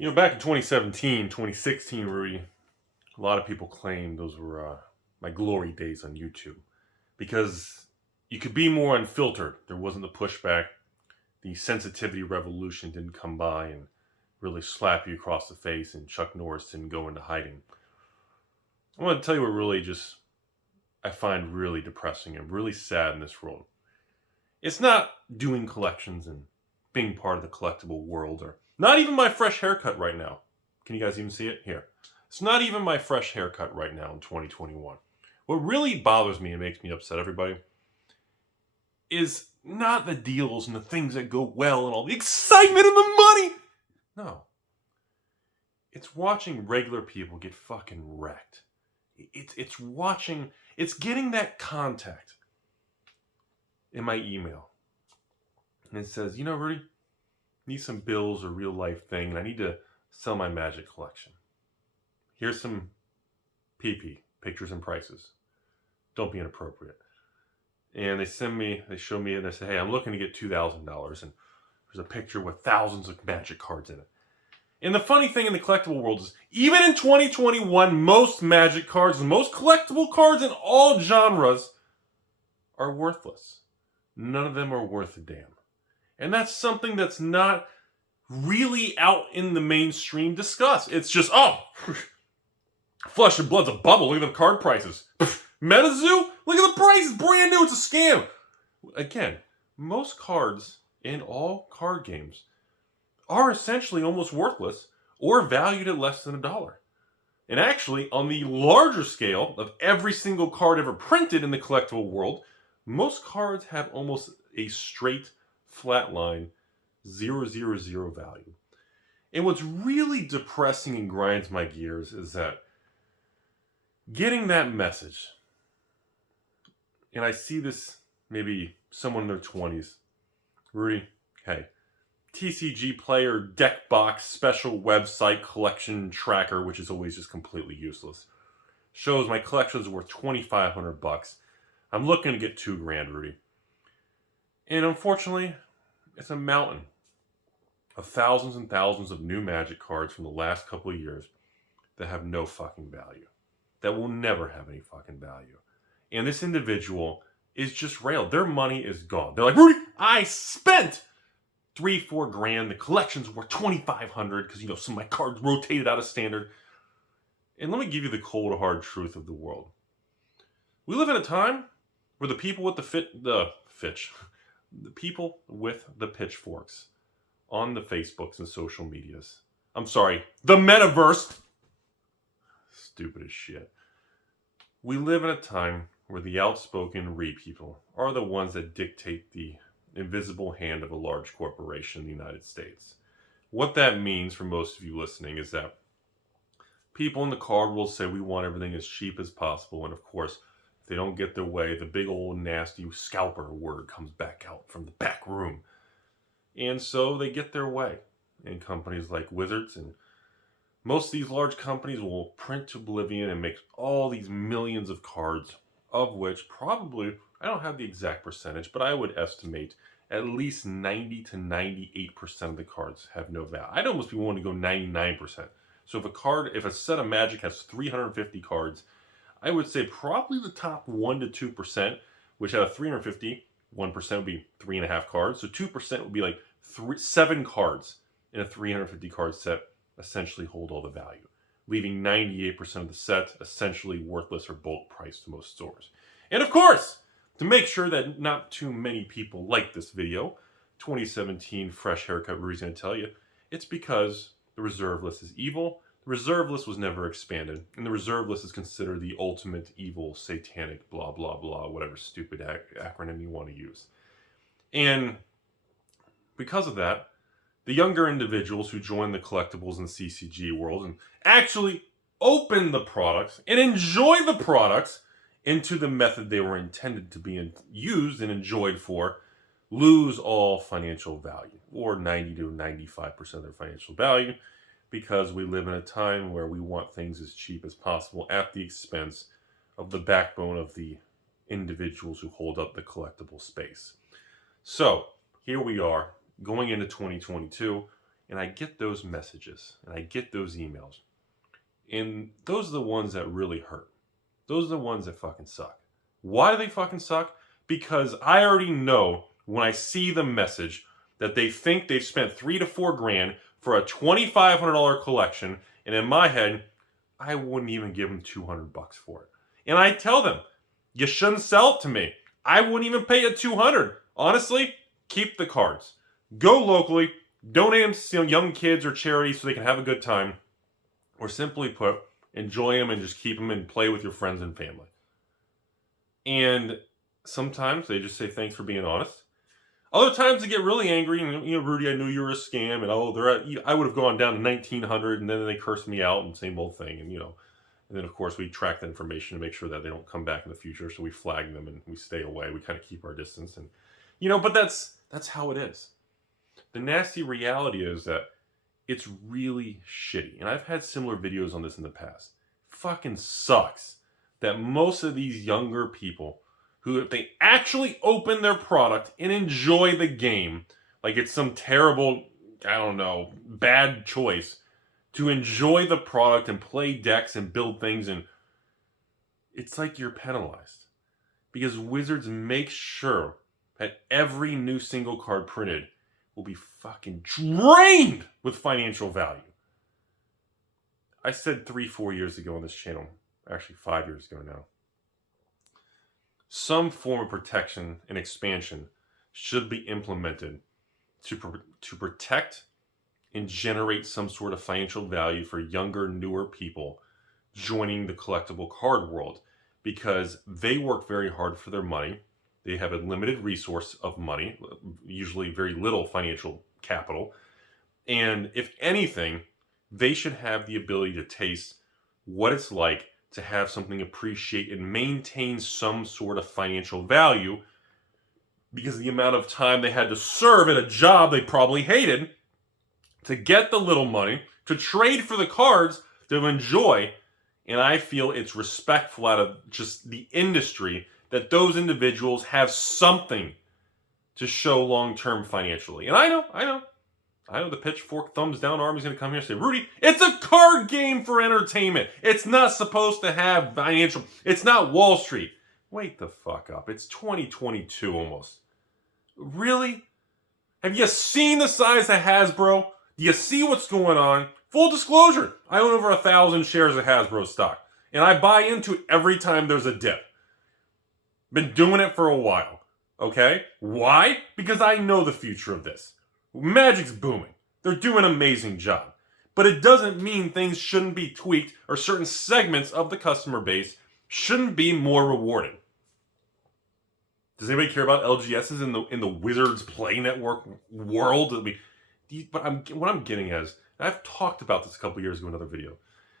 You know, back in 2017, 2016, Rudy, a lot of people claimed those were my glory days on YouTube because you could be more unfiltered. There wasn't the pushback. The sensitivity revolution didn't come by and really slap you across the face, and Chuck Norris didn't go into hiding. I want to tell you what really just I find really depressing and really sad in this world. It's not doing collections and being part of the collectible world, or not even my fresh haircut right now. Can you guys even see it? Here. It's not even my fresh haircut right now in 2021. What really bothers me and makes me upset, everybody, is not the deals and the things that go well and all the excitement and the money. No. It's watching regular people get fucking wrecked. It's watching, it's getting that contact in my email. And it says, you know, Rudy, need some bills or real life thing, and I need to sell my Magic collection. Here's some PP, pictures and prices. Don't be inappropriate. And they show me, and they say, hey, I'm looking to get $2,000, and there's a picture with thousands of Magic cards in it. And the funny thing in the collectible world is, even in 2021, most Magic cards, most collectible cards in all genres are worthless. None of them are worth a damn. And that's something that's not really out in the mainstream discuss. It's just, oh, Flesh and Blood's a bubble. Look at the card prices. MetaZoo? Look at the prices. Brand new. It's a scam. Again, most cards in all card games are essentially almost worthless or valued at less than $1. And actually, on the larger scale of every single card ever printed in the collectible world, most cards have almost a straight, flat line, 000 value. And what's really depressing and grinds my gears is that getting that message, and I see this maybe someone in their 20s, Rudy, hey, TCG player deck box special website collection tracker, which is always just completely useless, shows my collection is worth $2,500. I'm looking to get $2,000, Rudy. And unfortunately, it's a mountain of thousands and thousands of new Magic cards from the last couple of years that have no fucking value. That will never have any fucking value. And this individual is just railed. Their money is gone. They're like, Rudy, I spent $3-4 grand. The collection's worth $2,500 because, you know, some of my cards rotated out of standard. And let me give you the cold, hard truth of the world. We live in a time where the people with the people with the pitchforks on the Facebooks and social medias. I'm sorry, the metaverse. Stupid as shit. We live in a time where the outspoken people are the ones that dictate the invisible hand of a large corporation in the United States. What that means for most of you listening is that people in the card world say we want everything as cheap as possible, and of course, if they don't get their way, the big old nasty scalper word comes back out from the back room. And so they get their way. And companies like Wizards and most of these large companies will print to oblivion and make all these millions of cards, of which probably, I don't have the exact percentage, but I would estimate at least 90 to 98% of the cards have no value. I'd almost be willing to go 99%. So if a set of Magic has 350 cards, I would say probably the top 1 to 2%, which out of 350, 1% would be 3.5 cards. So 2% would be like 7 cards in a 350 card set essentially hold all the value, leaving 98% of the set essentially worthless or bulk priced to most stores. And of course, to make sure that not too many people like this video, 2017 fresh haircut Rudy's going to tell you, it's because the reserve list is evil. The reserve list was never expanded, and the reserve list is considered the ultimate evil, satanic, blah, blah, blah, whatever stupid acronym you want to use. And because of that, the younger individuals who join the collectibles and CCG world and actually open the products and enjoy the products into the method they were intended to be used and enjoyed for, lose all financial value, or 90 to 95% of their financial value, because we live in a time where we want things as cheap as possible at the expense of the backbone of the individuals who hold up the collectible space. So here we are going into 2022, And I get those messages and I get those emails. And those are the ones that really hurt. Those are the ones that fucking suck. Why do they fucking suck? Because I already know when I see the message that they think they've spent $3 to $4 grand for a $2,500 collection. And in my head, I wouldn't even give them $200 for it. And I tell them, you shouldn't sell it to me. I wouldn't even pay you $200. Honestly, keep the cards. Go locally. Donate them to young kids or charities so they can have a good time. Or simply put, enjoy them and just keep them and play with your friends and family. And sometimes they just say thanks for being honest. Other times they get really angry and, Rudy, I knew you were a scam, and I would have gone down to 1,900, and then they curse me out and same old thing, and then of course we track the information to make sure that they don't come back in the future, so we flag them and we stay away. We kind of keep our distance, and but that's how it is. The nasty reality is that it's really shitty, and I've had similar videos on this in the past. Fucking sucks that most of these younger people who, if they actually open their product and enjoy the game, like it's some terrible, bad choice, to enjoy the product and play decks and build things, and it's like you're penalized. Because Wizards make sure that every new single card printed will be fucking drained with financial value. I said 3-4 years ago on this channel, actually 5 years ago now, some form of protection and expansion should be implemented to protect and generate some sort of financial value for younger, newer people joining the collectible card world, because they work very hard for their money. They have a limited resource of money, usually very little financial capital. And if anything, they should have the ability to taste what it's like to have something appreciate and maintain some sort of financial value, because of the amount of time they had to serve at a job they probably hated to get the little money, to trade for the cards, to enjoy. And I feel it's respectful out of just the industry that those individuals have something to show long-term financially. And I know the pitchfork thumbs down army is going to come here and say, Rudy, it's a card game for entertainment. It's not supposed to have financial. It's not Wall Street. Wake the fuck up. It's 2022 almost. Really? Have you seen the size of Hasbro? Do you see what's going on? Full disclosure, I own over 1,000 shares of Hasbro stock. And I buy into it every time there's a dip. Been doing it for a while. Okay? Why? Because I know the future of this. Magic's booming. They're doing an amazing job. But it doesn't mean things shouldn't be tweaked, or certain segments of the customer base shouldn't be more rewarded. Does anybody care about LGSs in the Wizards Play Network world? But what I'm getting at is, and I've talked about this a couple years ago in another video,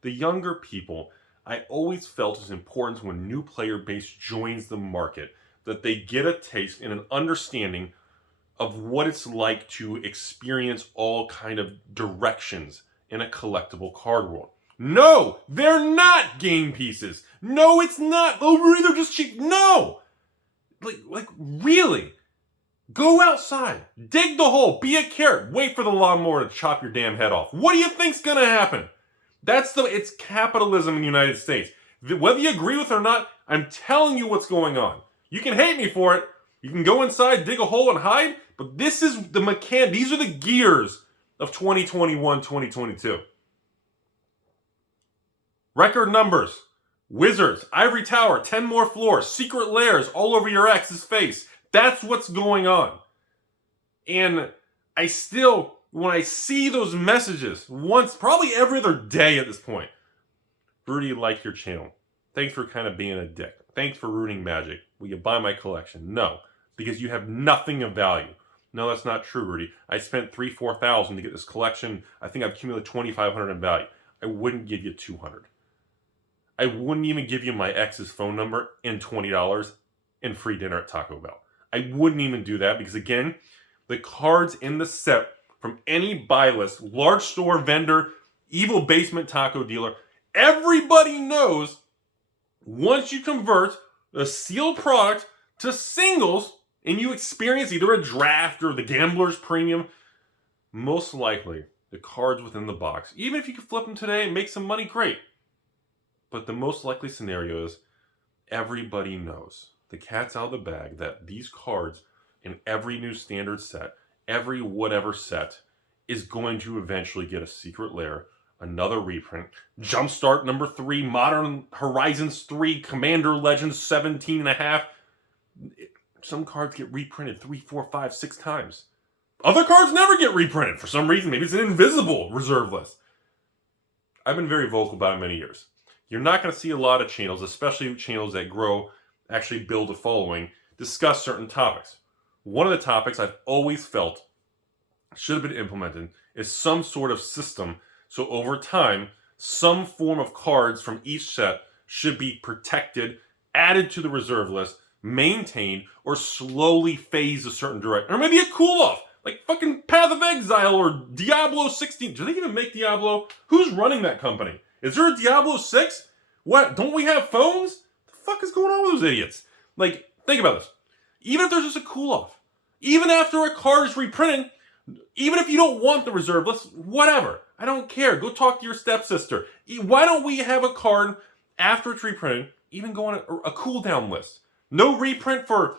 the younger people, I always felt it's important when a new player base joins the market that they get a taste and an understanding of what it's like to experience all kind of directions in a collectible card world. No, they're not game pieces. No, it's not. Oh, they're just cheap. No! Like really? Go outside. Dig the hole. Be a carrot. Wait for the lawnmower to chop your damn head off. What do you think's gonna happen? It's capitalism in the United States. Whether you agree with it or not, I'm telling you what's going on. You can hate me for it. You can go inside, dig a hole, and hide. But this is the these are the gears of 2021, 2022. Record numbers. Wizards, Ivory Tower, 10 more floors, secret lairs all over your ex's face. That's what's going on. And I still, when I see those messages once, probably every other day at this point, Rudy, like your channel. Thanks for kind of being a dick. Thanks for ruining Magic. Will you buy my collection? No, because you have nothing of value. No, that's not true, Rudy. I spent $3,000-$4,000 to get this collection. I think I've accumulated $2,500 in value. I wouldn't give you $200. I wouldn't even give you my ex's phone number and $20 and free dinner at Taco Bell. I wouldn't even do that because, again, the cards in the set from any buy list, large store vendor, evil basement taco dealer, everybody knows once you convert a sealed product to singles and you experience either a draft or the gambler's premium, most likely the cards within the box. Even if you can flip them today and make some money, great. But the most likely scenario is everybody knows, the cat's out of the bag, that these cards in every new standard set, every whatever set, is going to eventually get a secret lair, another reprint, Jumpstart number 3, Modern Horizons 3, Commander Legends 17.5. Some cards get reprinted 3, 4, 5, 6 times. Other cards never get reprinted for some reason. Maybe it's an invisible reserve list. I've been very vocal about it many years. You're not going to see a lot of channels, especially channels that grow, actually build a following, discuss certain topics. One of the topics I've always felt should have been implemented is some sort of system. So over time, some form of cards from each set should be protected, added to the reserve list, maintained, or slowly phased a certain direction. Or maybe a cool-off, like fucking Path of Exile or Diablo 16. Do they even make Diablo? Who's running that company? Is there a Diablo 6? What? Don't we have phones? The fuck is going on with those idiots? Like, think about this. Even if there's just a cool-off, even after a card is reprinted, even if you don't want the reserve list, whatever. I don't care. Go talk to your stepsister. Why don't we have a card after it's reprinted, even go on a cooldown list? No reprint for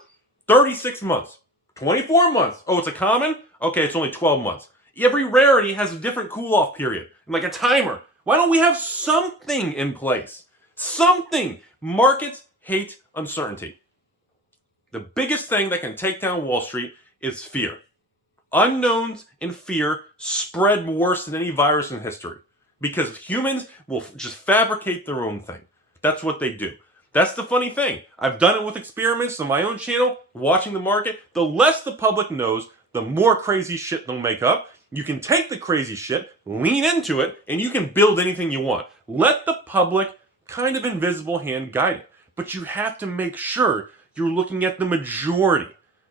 36 months, 24 months. Oh, it's a common? Okay, it's only 12 months. Every rarity has a different cool-off period, like a timer. Why don't we have something in place? Something. Markets hate uncertainty. The biggest thing that can take down Wall Street is fear. Unknowns and fear spread worse than any virus in history because humans will just fabricate their own thing. That's what they do. That's the funny thing. I've done it with experiments on my own channel, watching the market. The less the public knows, the more crazy shit they'll make up. You can take the crazy shit, lean into it, and you can build anything you want. Let the public kind of invisible hand guide it. But you have to make sure you're looking at the majority,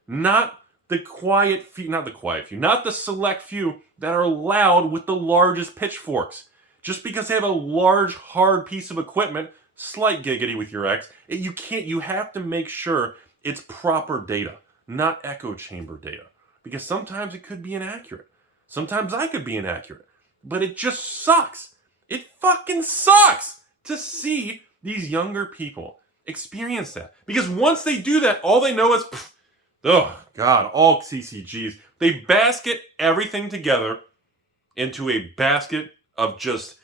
not the quiet few, not the select few that are loud with the largest pitchforks. Just because they have a large, hard piece of equipment, slight giggity with your ex, you have to make sure it's proper data, not echo chamber data. Because sometimes it could be inaccurate. Sometimes I could be inaccurate. But it just sucks. It fucking sucks to see these younger people experience that. Because once they do that, all they know is, oh God, all CCGs. They basket everything together into a basket of just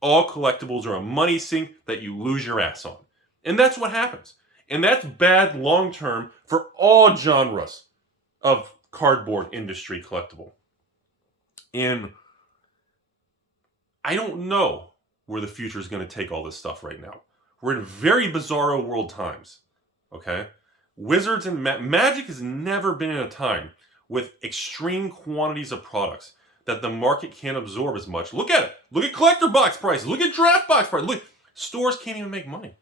all collectibles or a money sink that you lose your ass on. And that's what happens. And that's bad long term for all genres of cardboard industry collectible. And I don't know where the future is going to take all this stuff right now. We're in very bizarro world times. Okay? Wizards and Magic has never been in a time with extreme quantities of products that the market can't absorb as much. Look at it. Look at collector box prices. Look at draft box prices. Look, stores can't even make money.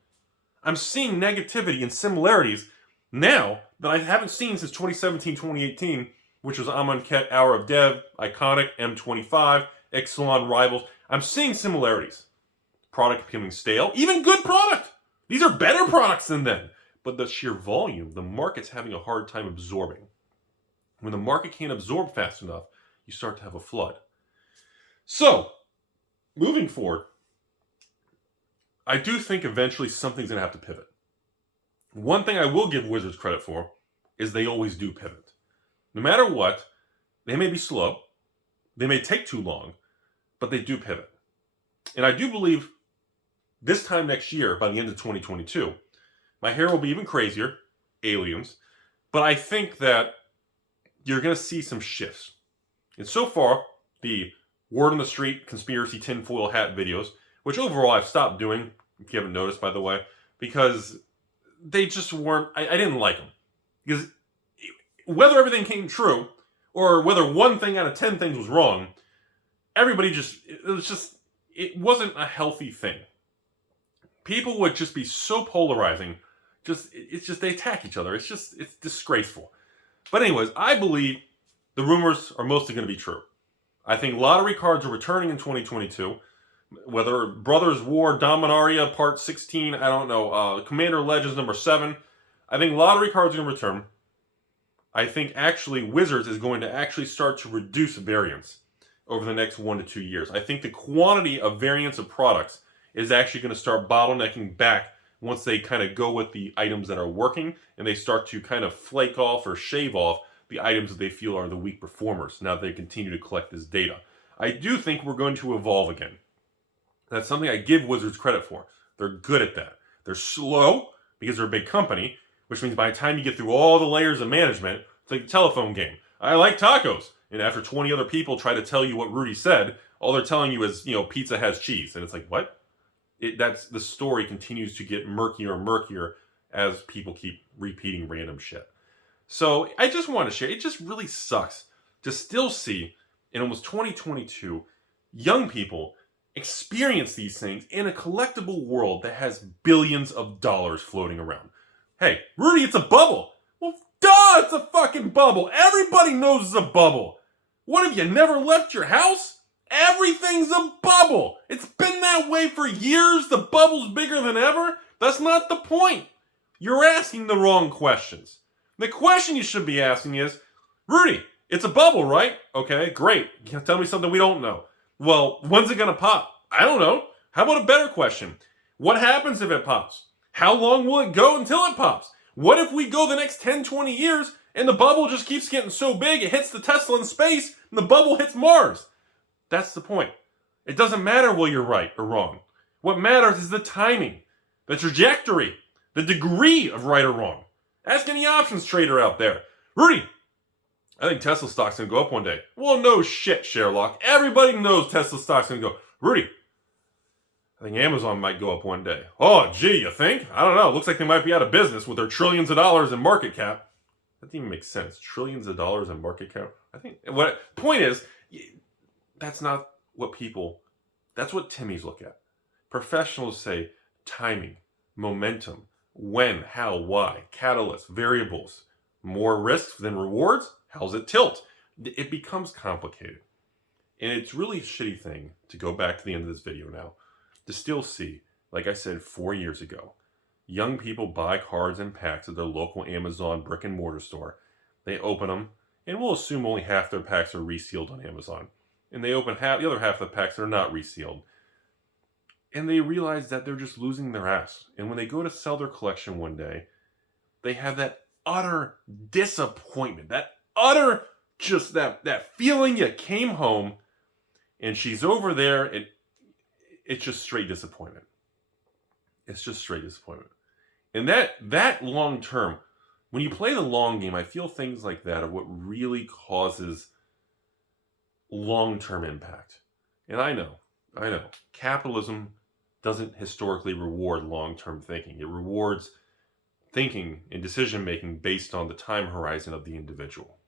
I'm seeing negativity and similarities now that I haven't seen since 2017, 2018, which was Amonkhet, Hour of Dev, Iconic, M25, Ixalan, Rivals. I'm seeing similarities. Product becoming stale. Even good product. These are better products than then. But the sheer volume, the market's having a hard time absorbing. When the market can't absorb fast enough, you start to have a flood. So, moving forward, I do think eventually something's going to have to pivot. One thing I will give Wizards credit for is they always do pivot. No matter what, they may be slow, they may take too long, but they do pivot. And I do believe this time next year, by the end of 2022, my hair will be even crazier, aliens, but I think that you're going to see some shifts. And so far, the word on the street conspiracy tinfoil hat videos, which overall I've stopped doing, if you haven't noticed, by the way, because they just weren't, I didn't like them. Because whether everything came true, or whether one thing out of 10 things was wrong, it wasn't a healthy thing. People would just be so polarizing, they attack each other. It's disgraceful. But anyways, I believe the rumors are mostly going to be true. I think lottery cards are returning in 2022. Whether Brothers War, Dominaria Part 16, I don't know, Commander Legends number 7. I think lottery cards are going to return. I think actually Wizards is going to actually start to reduce variance. over the next 1 to 2 years. I think the quantity of variants of products is actually going to start bottlenecking back once they kind of go with the items that are working and they start to kind of flake off or shave off the items that they feel are the weak performers now that they continue to collect this data. I do think we're going to evolve again. That's something I give Wizards credit for. They're good at that. They're slow because they're a big company, which means by the time you get through all the layers of management, it's like a telephone game. I like tacos. And after 20 other people try to tell you what Rudy said, all they're telling you is, pizza has cheese. And it's like, what? That's the story continues to get murkier and murkier as people keep repeating random shit. So I just want to share, it just really sucks to still see in almost 2022 young people experience these things in a collectible world that has billions of dollars floating around. Hey, Rudy, it's a bubble. Well, duh, it's a fucking bubble. Everybody knows it's a bubble. What, have you never left your house? Everything's a bubble. It's been that way for years. The bubble's bigger than ever. That's not the point. You're asking the wrong questions. The question you should be asking is, Rudy, it's a bubble, right? Okay, great. You tell me something we don't know. Well, when's it going to pop? I don't know. How about a better question? What happens if it pops? How long will it go until it pops? What if we go the next 10, 20 years and the bubble just keeps getting so big it hits the Tesla in space and the bubble hits Mars? That's the point. It doesn't matter whether you're right or wrong. What matters is the timing, the trajectory, the degree of right or wrong. Ask any options trader out there. Rudy, I think Tesla stock's going to go up one day. Well, no shit, Sherlock. Everybody knows Tesla stock's going to go. Rudy, I think Amazon might go up one day. Oh, gee, you think? I don't know. Looks like they might be out of business with their trillions of dollars in market cap. That didn't even make sense. Trillions of dollars in market cap? I think, point is, that's not what people, that's what Timmies look at. Professionals say timing, momentum, when, how, why, catalysts, variables. More risks than rewards? How's it tilt? It becomes complicated. And it's really a shitty thing to go back to the end of this video now, to still see, like I said 4 years ago, young people buy cards in packs at their local Amazon brick and mortar store. They open them, and we'll assume only half their packs are resealed on Amazon. And they open the other half of the packs that are not resealed. And they realize that they're just losing their ass. And when they go to sell their collection one day, they have that utter disappointment, that utter, just that feeling you came home and she's over there, and it's just straight disappointment. It's just straight disappointment. And that long term, when you play the long game, I feel things like that are what really causes long-term impact. And I know, capitalism doesn't historically reward long-term thinking. It rewards thinking and decision-making based on the time horizon of the individual.